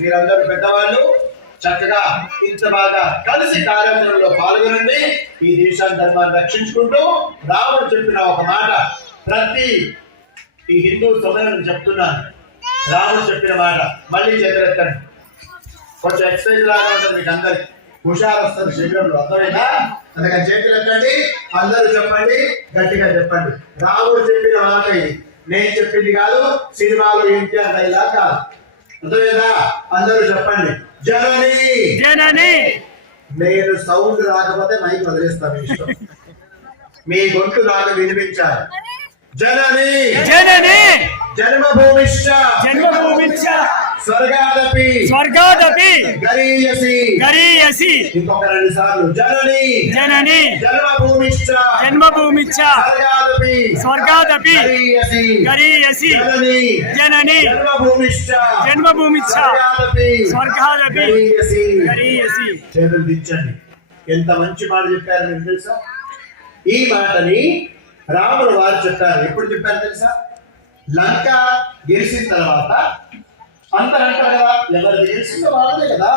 మీరందరూ పెద్దవాళ్ళు చక్కగా ఇంత బాగా కలిసి కార్యక్రమంలో పాల్గొనండి. ఈ దేశాన్ని ధర్మాన్ని రక్షించుకుంటూ రాముడు చెప్పిన ఒక మాట ప్రతి ఈ హిందూ సమాజం చెప్తున్నాను. రాముడు చెప్పిన మాట మళ్ళీ చేతులెత్తండి. కొంచెం ఎక్సర్సైజ్ లాగా ఉంటుంది మీకు అందరికి, హుషారు వస్తుంది శరీరంలో, అర్థమైనా? అందుకని చేతులు ఎత్తండి, అందరూ చెప్పండి, గట్టిగా చెప్పండి. రాముడు చెప్పిన మాట ఇది, నేను చెప్పింది కాదు, సినిమాలో ఎన్టీఆర్ డైలాగ్ కాదు, అర్థమైనా? అందరూ చెప్పండి, జనని జనని. నేను సౌండ్ రాకపోతే మైక్ వదిలేస్తాను, ఇష్టం. మీ గొంతు నాకు వినిపించాలి. జనని జనని జన్మభూమిశ్చ జన్మభూమిశ్చ స్వర్గాదపి స్వర్గాదపి గరీయసి గరీయసి. ఇంకొక 2 సార్లు, జనని జనని జన్మభూమిశ్చ జన్మభూమిశ్చ స్వర్గాదపి స్వర్గాదపి గరీయసి గరీయసి. జనని జనని జన్మభూమిశ్చ జన్మభూమిశ్చ స్వర్గాదపి స్వర్గాదపి గరీయసి. గరీయసి. చేతులు దించండి. ఎంత మంచి మాట చెప్పారు మీకు తెలుసా? ఈ మాటని రాముడు వారు చెప్పారు. ఎప్పుడు చెప్పారు తెలుసా? లంక గెలిచిన తర్వాత అందరూ అంటారు కదా, ఎవరు గెలిచిందో వాళ్ళదే కదా,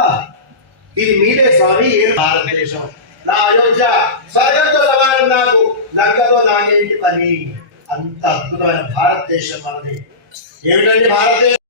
ఇది మీదే స్వామి, ఏ భారతదేశం నా అయోధ్య స్వర్గంతో సమానం, నాకు లంకతో నాకేంటి పని, అంత అద్భుతమైన భారతదేశం మనది. ఏమిటండి భారతదేశం?